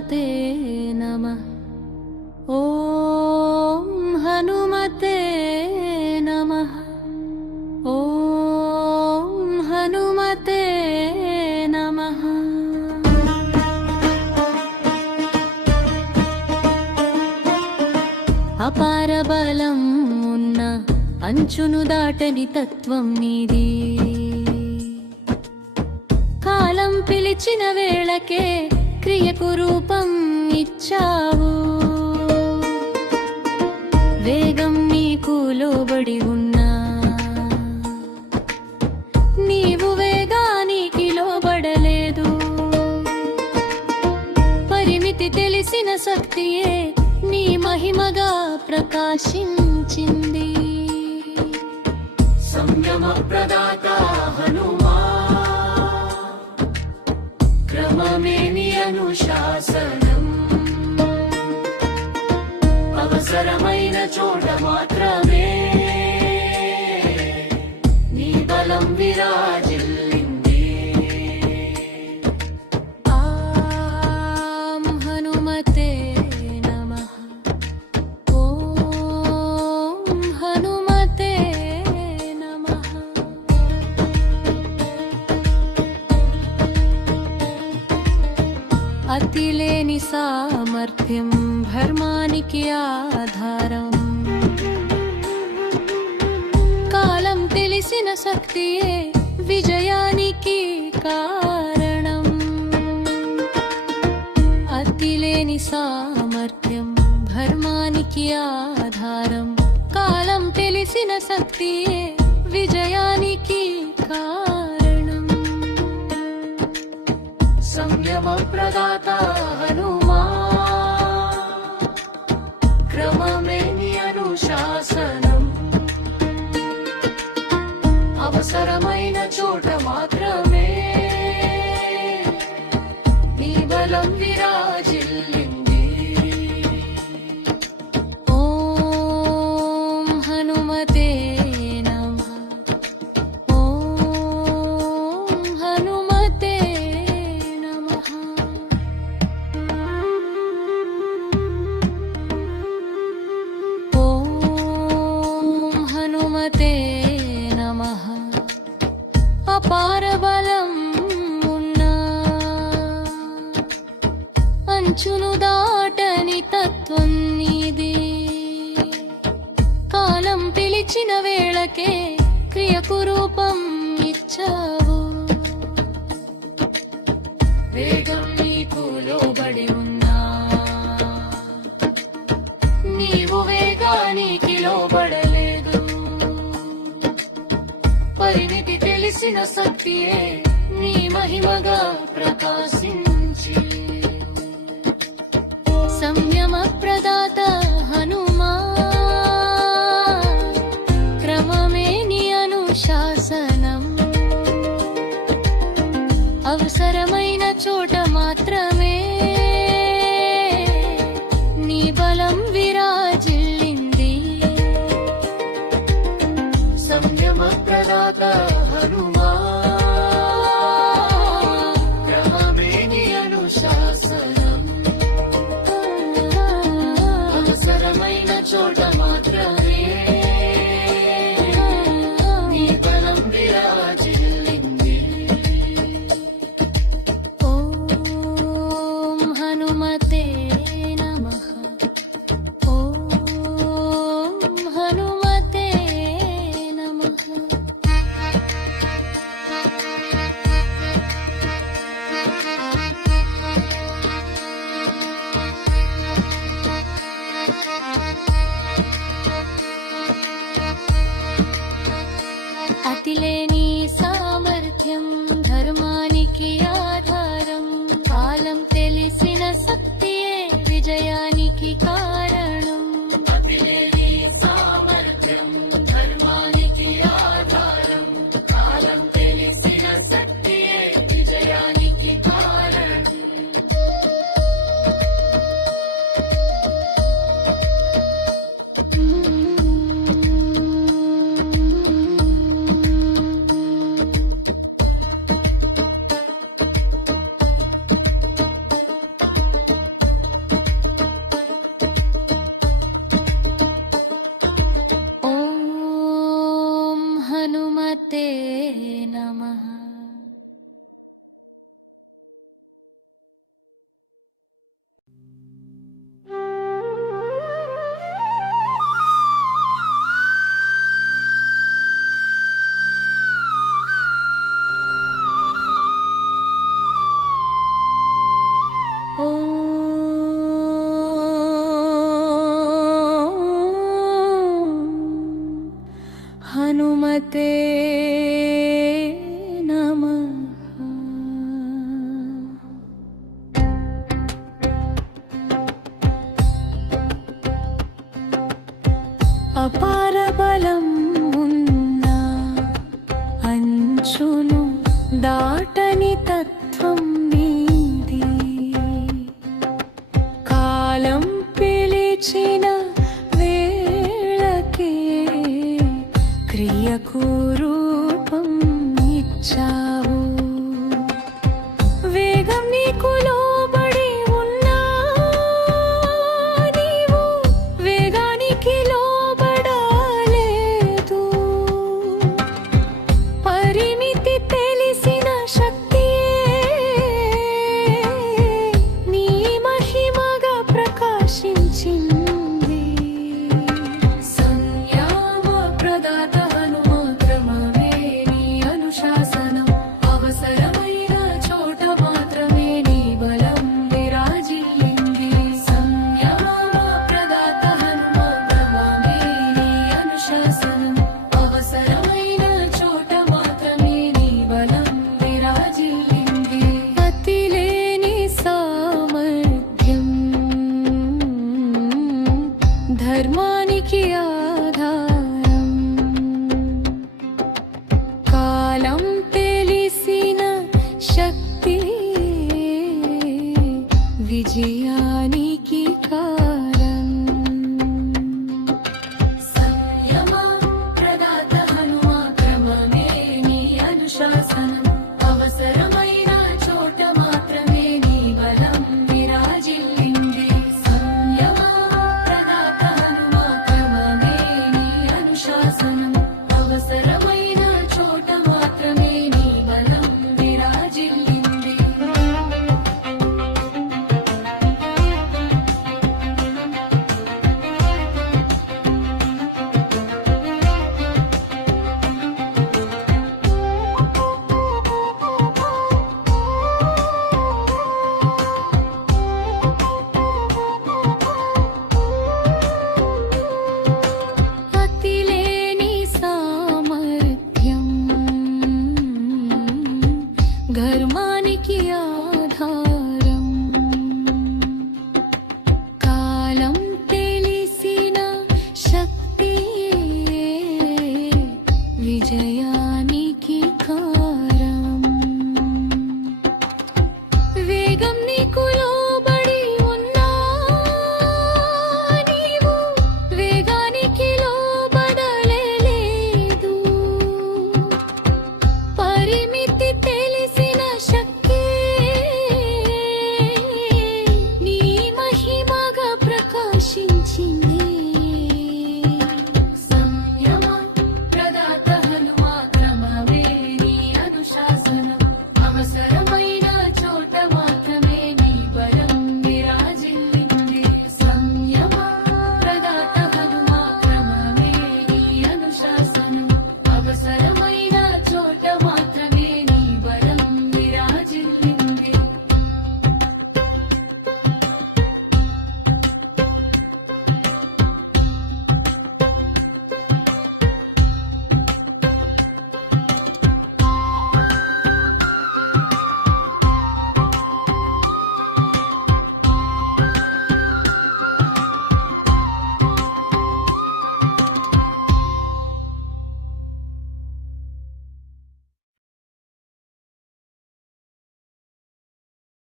హనుమతే నమః. ఓం హనుమతే నమః. ఓం హనుమతే నమః. అపార బలం ఉన్న అంచును దాటని తత్వం నీది. కాలం పిలిచిన వేళకే క్రియకు రూపం ఇచ్చావు. వేగం నీకు లోబడి ఉన్నా నీవు వేగానికి లోబడలేదు. పరిమితి తెలిసిన శక్తియే నీ మహిమగా ప్రకాశించింది. సంయమ ప్రదాత హనుమా, క్రమమేని అనుశాసనం, అవసరమైన చోట మాత్రమే నీ బలం విరాజిల్లింది. ఆం హనుమతే నమః. ఓం హనుమతే నమః. అతిలేని సామర్థ్యం ధర్మానికి ఆధారం. కాలం తెలిసిన శక్తియే విజయానికి కారణం. అతిలేని సామర్థ్యం ధర్మానికి ఆధారం. కాలం తెలిసిన శక్తియే విజయానికి కారణం. సంయమ ప్రదాత హనుమా, క్రమమేని అనుశాసనం, అవసరమైన చోట మాత్రమే నీ బలం విరాజిల్లింది. ఓం హనుమతే నమః. ఓం హనుమతే నమః. ఓం హనుమతే నమః. అపార బలం ఉన్నా అంచును దాటని తత్వం నీది. కాలం పిలిచిన వేళకే క్రియకు రూపం ఇచ్చావు. వేగం నీకు లోబడి ఉన్నా నీవు వేగానికి లోబడలేదు. పరిమితి తెలిసిన శక్తియే నీ మహిమగా ప్రకాశించి. సంయమ ప్రదాత హనుమా, క్రమమేని అనుశాసనం, అవసరమైన చోట మాత్రమే నీ బలం విరాజిల్లింది. సంయమ ప్రదాత హనుమా, క్రమమేని అనుశాసనం, అవసరమైన చోట మాత్రమే నీ బలం విరాజిల్లింది. ఓం హనుమతే నమః. ఓం హనుమతే నమః. అతిలేని సామర్థ్యం ధర్మానికి ఆధారం. కాలం తెలిసిన శక్తియే విజయానికి కారణం. అతిలేని సామర్థ్యం ధర్మానికి ఆధారం. కాలం తెలిసిన శక్తియే విజయానికి కారణం. మాతే నమః. అపార బలం ఉన్న అంచును దాటని తత్వం నీది. కాలం పిలిచిన వేళకే క్రియకు రూపం ఇచ్చావు. వేగం నీకు లోబడి ఉన్నా నీవు వేగానికి లోబడలేదు. పరిమితి తెలిసిన శక్తియే నీ మహిమగా ప్రకాశించింది. సంయామ ప్రదాత హనుమాత్రమే నీ అనుశాసనం. అవసరమైన చోట మాత్రమే నీ బలం విరాజిల్లింది. సంయామ ప్రదాత హనుమాత్రమే నీ అనుశాసనం. అవసరమైన చోట మాత్రమే నీ బలం విరాజిల్లింది. అతిలేని సామర్థ్యం ధర్మానికి ఆధారం. కాలం తెలిసిన శక్తి విజయానికి కారణం.